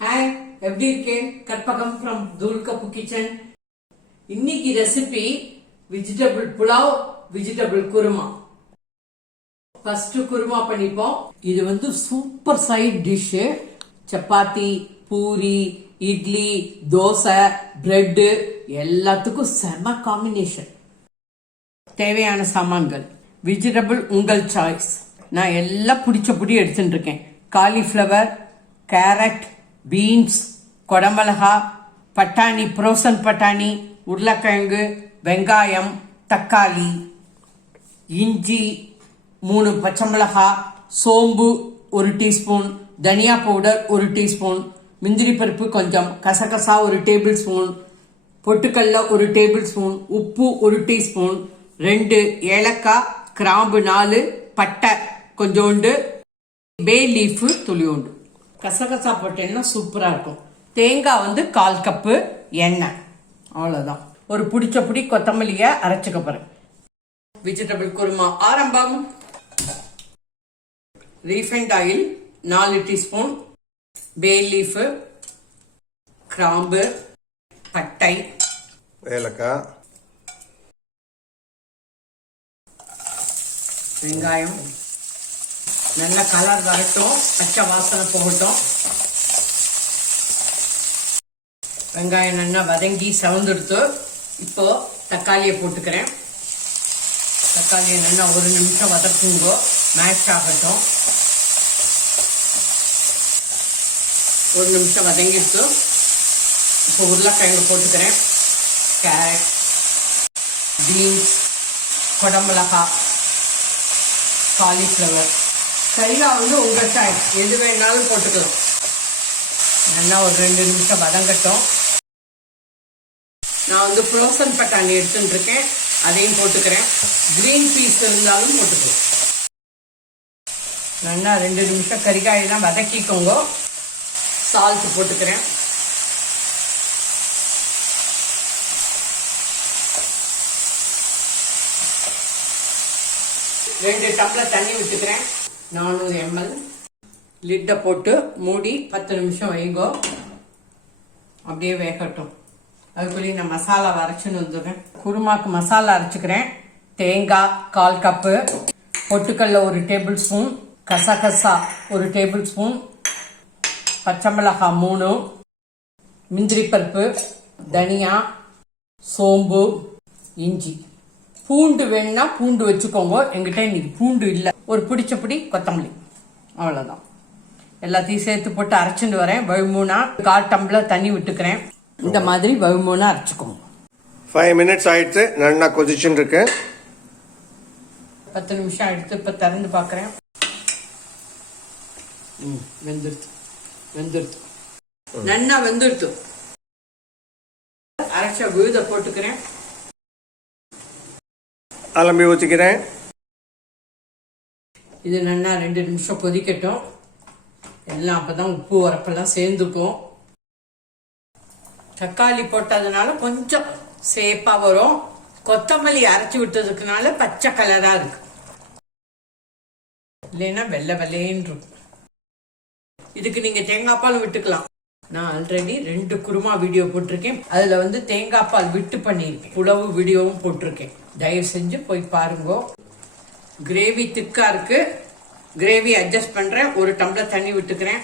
Hi எப்படி இருக்கேன்? Karpagam from தூல்கப்பு kitchen இன்னைக்கு recipe vegetable pulao vegetable kurma first kurma பண்ணிப்போம். இது வந்து super side dish chapati puri idli dosa bread எல்லாத்துக்கும் செம காம்பினேஷன் தேவையான சாமான்கள். வெஜிடபிள் உங்கள் சாய்ஸ் நான் எல்லாம் பிடிச்ச பிடி எடுத்துட்டு இருக்கேன். காலிஃப்ளவர் கேரட் பீன்ஸ் கொடமிளகா பட்டாணி புரோசன் பட்டாணி உருளைக்கிழங்கு வெங்காயம் தக்காளி இஞ்சி மூணு பச்சை மிளகா சோம்பு ஒரு டீஸ்பூன் தனியா பவுடர் ஒரு டீஸ்பூன் முந்திரி பருப்பு கொஞ்சம் கசகசா ஒரு டேபிள் ஸ்பூன் பொட்டுக்கல்ல ஒரு டேபிள் ஸ்பூன் உப்பு ஒரு டீஸ்பூன் ரெண்டு ஏலக்காய் கிராம்பு நாலு பட்டை கொஞ்சோண்டு பே லீஃபு துளியோண்டு. கசகசா போட்டேன்னா சூப்பரா இருக்கும். தேங்காய் வந்து கால் கப்பு எண்ணெய். அவ்வளவுதான். ஒரு பிடிச்ச பிடி கொத்தமல்லிய அரைச்சுக்க போறேன். வெஜிடபிள் குருமா ஆரம்பம் ரீஃபைண்ட் ஆயில் நாலு டீஸ்பூன் பே லீஃப் கிராம்பு பட்டை. ஏலக்காய். வெங்காயம். நல்ல கலர் வரட்டும் பச்சை வாசனை போகட்டும். வெங்காயம் நல்லா வதங்கி சவுந்தெடுத்து இப்போ தக்காளியை போட்டுக்கிறேன். தக்காளியை நல்லா ஒரு நிமிஷம் வதக்குங்கோ. மேஷ் ஆகட்டும். ஒரு நிமிஷம் வதங்கிட்டு இப்போ உருளைக்கிழங்கு போட்டுக்கிறேன். கேரட் பீன்ஸ் குடமிளகா காலிஃப்ளவர் கறியா வந்து உங்கள் சாய்ஸ் எது வேணாலும் போட்டுக்கலாம். நல்லா ஒரு ரெண்டு நிமிஷம் வதங்கட்டும் நான் வந்து ஃப்ரோசன் பட்டாணி எடுத்துட்டு இருக்கேன். அதையும் போட்டுக்கிறேன். க்ரீன் பீஸ் இருந்தாலும் போட்டுக்கலாம். நல்லா ரெண்டு நிமிஷம் கறிகாயெல்லாம் வதக்கிக்கோங்க. சால்ட் போட்டுக்கிறேன். ரெண்டு டம்ளர் தண்ணி விட்டுக்கிறேன் நானூறு எம்எல் லிட்டை போட்டு மூடி பத்து நிமிஷம் வைங்கோ. அப்படியே வேகட்டும். அதுக்குள்ளேயே நான் மசாலா அரைச்சின்னு வந்துடுறேன். குருமாக்கு மசாலா அரைச்சிக்கிறேன். தேங்காய் கால் கப்பு பொட்டுக்கல்ல ஒரு டேபிள் ஸ்பூன் கசகசா ஒரு டேபிள் ஸ்பூன் பச்சை மிளகாய் மூணு முந்திரி பருப்பு தனியா சோம்பு இஞ்சி. பூண்டு வேணும்னா பூண்டு வச்சுக்கோங்க. எங்கிட்ட இன்னைக்கு பூண்டு இல்லை. ஒரு பிடிச்ச பிடி கொத்தமல்லி. அவ்வளோதான் எல்லாத்தையும் சேர்த்து போட்டு அரைச்சிட்டு வரேன். வழுமூனா கால் டம்ளர் தண்ணி விட்டுக்கிறேன். இந்த மாதிரி வழுமூனா அரைச்சிக்கோங்க. ஃபைவ் மினிட்ஸ் ஆயிடுச்சு. நல்லா கொதிச்சுன்னு இருக்கு. பத்து நிமிஷம் எடுத்து இப்போ திறந்து பார்க்குறேன் ம் வெந்துருத்து வெந்துருத்து நல்லா வெந்துருத்து அரைச்ச விழுத போட்டுக்கிறேன். அலம்பி ஊற்றிக்கிறேன் இது நல்லா ரெண்டு நிமிஷம் கொதிக்கட்டும் எல்லாம் அப்பதான் உப்பு உரப்பெல்லாம் சேர்ந்துக்கும். தக்காளி போட்டதுனால கொஞ்சம் சேப்பா வரும். கொத்தமல்லி அரைச்சி விட்டதுக்குனால பச்சை கலரா இருக்கு. இல்லைன்னா வெள்ளை வெள்ளைன்னு இருக்கும். இதுக்கு நீங்க தேங்காய் பால் விட்டுக்கலாம். நான் ஆல்ரெடி ரெண்டு குருமா வீடியோ போட்டிருக்கேன். அதுல வந்து தேங்காய் பால் விட்டு பண்ணியிருக்கேன். புலவு வீடியோவும் போட்டிருக்கேன். தயவு செஞ்சு போய் பாருங்க. கிரேவி திக்கா இருக்கு. கிரேவி அட்ஜஸ்ட் பண்றேன். ஒரு டம்ளர் தண்ணி விட்டுக்கிறேன்.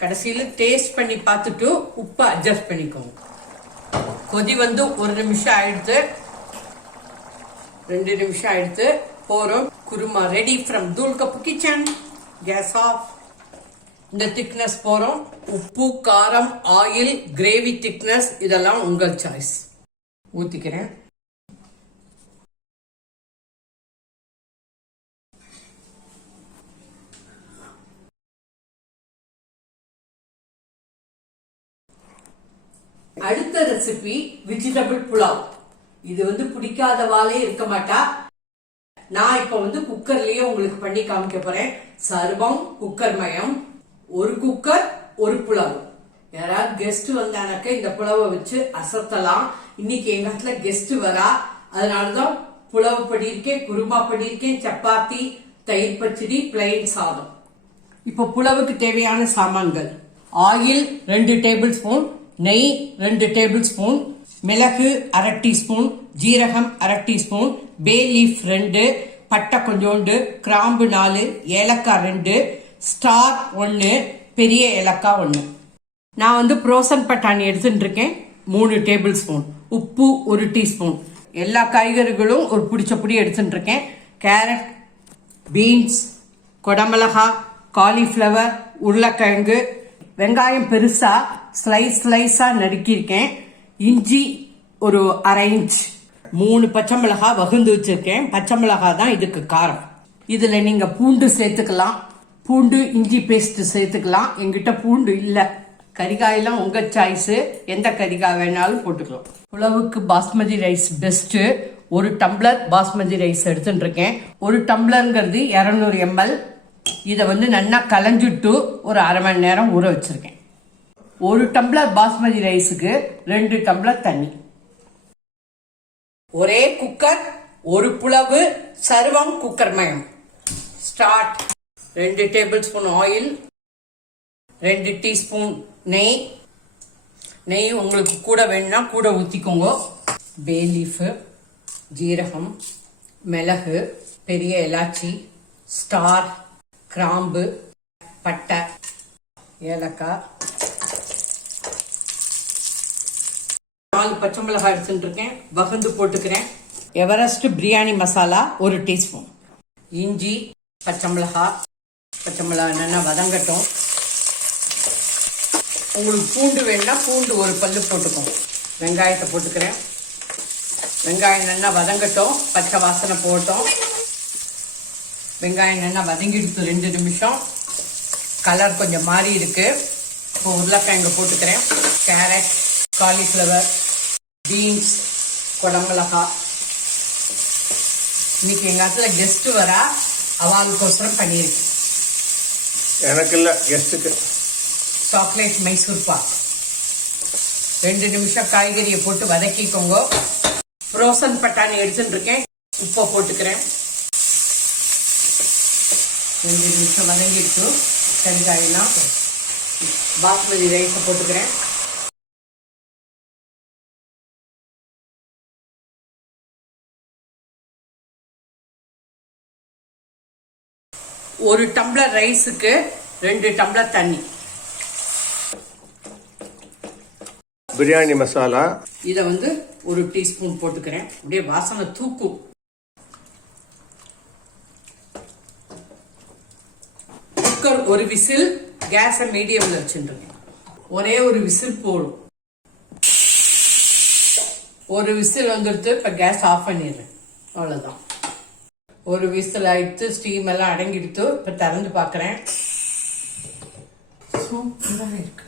கடைசியில டேஸ்ட் பண்ணி பார்த்துட்டு உப்பு அட்ஜஸ்ட் பண்ணிக்கோங்க. கொதி வந்து ஒரு நிமிஷம் ஆயிடுத்து ரெண்டு நிமிஷம் ஆயிடுத்து போறோம். Kurma ready from Thool Kappu kitchen gas off இந்த திக்னஸ் போகிறோம் உப்பு காரம் ஆயில் கிரேவி திக்னஸ் இதெல்லாம் உங்கள் சாய்ஸ் ஊற்றிக்கிறேன் அடுத்த ரெசிபி வெஜிடபிள் புலாவ் இது வந்து பிடிக்காதவாலே இருக்க மாட்டா. நான் இப்ப வந்து குக்கர்லயே உங்களுக்கு பண்ணி காமிக்க போறேன். சர்வம் குக்கர் மயம் ஒரு குக்கர் ஒரு புலாவ். யாராவது கெஸ்ட் வந்தானாக்க இந்த புலவை வச்சு அசத்தலாம். இன்னைக்கு எங்க இடத்துல கெஸ்ட் வரா. அதனாலதான் புலவு பண்ணியிருக்கேன் குருமா பண்ணியிருக்கேன் சப்பாத்தி தயிர் பச்சடி பிளைன் சாதம். இப்போ புலவுக்கு தேவையான சாமான்கள். ஆயில் ரெண்டு டேபிள் ஸ்பூன் நெய் ரெண்டு டேபிள் ஸ்பூன் மிளகு அரை டீஸ்பூன் ஜீரகம் அரை டீஸ்பூன் பே லீஃப் ரெண்டு பட்டை கொஞ்சோண்டு கிராம்பு நாலு ஏலக்காய் ரெண்டு ஸ்டார் ஒன்று பெரிய ஏலக்காய் ஒன்று நான் வந்து புரோசன் பட்டாணி எடுத்துட்டு இருக்கேன் மூணு டேபிள் ஸ்பூன் உப்பு ஒரு டீஸ்பூன் எல்லா காய்கறிகளும் ஒரு பிடிச்ச பிடி எடுத்துட்டு இருக்கேன் கேரட் பீன்ஸ் கொடமிளகா காலிஃப்ளவர் உருளைக்கிழங்கு. வெங்காயம் பெருசா ஸ்லைஸ் ஸ்லைஸா நறுக்கியிருக்கேன். இஞ்சி ஒரு அரை இன்ச் மூணு பச்சை மிளகா வகுந்து வச்சிருக்கேன். பச்சை மிளகா தான் இதுக்கு காரம். இதுல நீங்க பூண்டு சேர்த்துக்கலாம். பூண்டு இஞ்சி பேஸ்ட் சேர்த்துக்கலாம். எங்கிட்ட பூண்டு இல்லை. கரிகாயெல்லாம் உங்க சாய்ஸு எந்த கறிகாய் வேணாலும் போட்டுக்கலாம். உழவுக்கு பாஸ்மதி ரைஸ் பெஸ்ட்டு ஒரு டம்ளர் பாஸ்மதி ரைஸ் எடுத்துட்டுருக்கேன். ஒரு டம்ளர்ங்கிறது 200 எம்எல் இதை வந்து நல்லா கலைஞ்சிட்டு ஒரு அரை மணி நேரம் ஊற வச்சுருக்கேன். ஒரு டம்ளர் பாஸ்மதி ரைஸுக்கு ரெண்டு டம்ளர் தண்ணி. ஒரே குக்கர் ஒரு புலவு சர்வம் குக்கர் மயம். ஸ்டார்ட் ரெண்டு டேபிள் ஸ்பூன் ஆயில் ரெண்டு டீஸ்பூன் நெய். நெய் உங்களுக்கு கூட வேணும்னா கூட ஊற்றிக்கோங்க பே லீஃபு ஜீரகம் மிளகு பெரிய எலாச்சி ஸ்டார் கிராம்பு பட்டை ஏலக்காய். நாலு பச்சை மிளகாய் எடுத்துட்டு இருக்கேன் வகுந்து போட்டுக்கிறேன். எவரெஸ்ட் பிரியாணி மசாலா ஒரு டீஸ்பூன். இஞ்சி பச்சை மிளகாய். பச்சை மிளகாய் நல்லா வதங்கட்டும். உங்களுக்கு பூண்டு வேணும்னா பூண்டு ஒரு பல்லு போட்டுக்கோங்க. வெங்காயத்தை போட்டுக்கிறேன். வெங்காயம் நல்லா வதங்கட்டும். பச்சை வாசனை போட்டோம் வெங்காயம் நல்லா வதங்கிடுத்து ரெண்டு நிமிஷம். கலர் கொஞ்சம் மாறி இருக்கு. இப்போ உருளைக்கிழங்கு போட்டுக்கிறேன். கேரட் காலிஃப்ளவர் பீன்ஸ் குடமிளகா. இன்னைக்கு எங்கள் இடத்துல கெஸ்ட் வரா. அவளுக்கோசரம் பண்ணியிருக்கேன். எனக்கு இல்லை கெஸ்ட்டுக்கு சாக்லேட் மைசூர் பாக் ரெண்டு நிமிஷம் காய்கறியை போட்டு வதக்கிக்கோங்க. ஃப்ரோசன் பட்டாணி எடுத்துட்டு இருக்கேன் உப்பை போட்டுக்கிறேன். ரெண்டு நிமிஷம் வதங்கிடுச்சு. கறிகாயெல்லாம் பாஸ்மதி ரைஸை போட்டுக்கிறேன். ஒரு டம்ளர் ரைஸுக்கு ரெண்டு டம்ளர் தண்ணி. பிரியாணி மசாலா. இதை வந்து ஒரு டீஸ்பூன் போட்டுக்கிறேன். அப்படியே வாசனை தூக்கும். குக்கர் ஒரு விசில் கேஸை மீடியம்ல வச்சுருக்கேன் ஒரே ஒரு விசில் போடும் ஒரு விசில் வந்துடுத்து இப்ப கேஸ் ஆஃப் பண்ணிடுறேன். அவ்வளவுதான். ஒரு விசில் ஆயிடுத்து ஸ்டீம் எல்லாம் அடங்கிடுத்து இப்ப திறந்து பார்க்கறேன். சூப்பரா இருக்கு.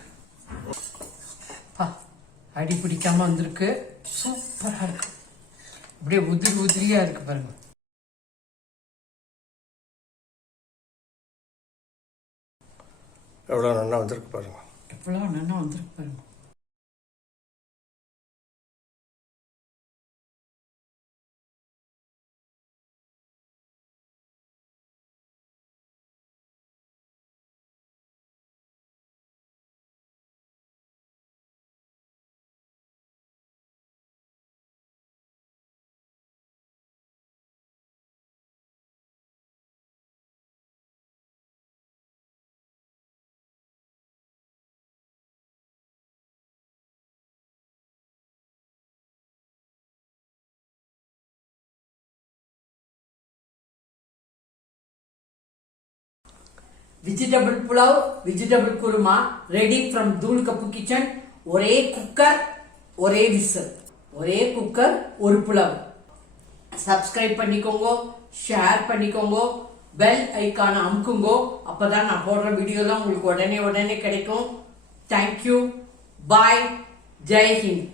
பா அடி பிடிக்காம வந்திருக்கு. சூப்பரா இருக்கு. அப்படியே உதிரி உதிரியா இருக்கு பாருங்க. எவ்வளோ நல்லா வந்திருக்கு பாருங்க. எவ்வளவு நல்லா வந்திருக்கு பாருங்க. Vegetable pulao vegetable kurma ready from Thool Kappu kitchen ஒரே குக்கர் ஒரே விசில் ஒரே குக்கர் ஒரு புலாவ் சப்ஸ்கிரைப் பண்ணிக்கோங்க ஷேர் பண்ணிக்கோங்க பெல் ஐக்கான அமுக்குங்கோ அப்பதான் நான் போடுற வீடியோலாம் உங்களுக்கு உடனே உடனே கிடைக்கும். Thank you bye Jai Hind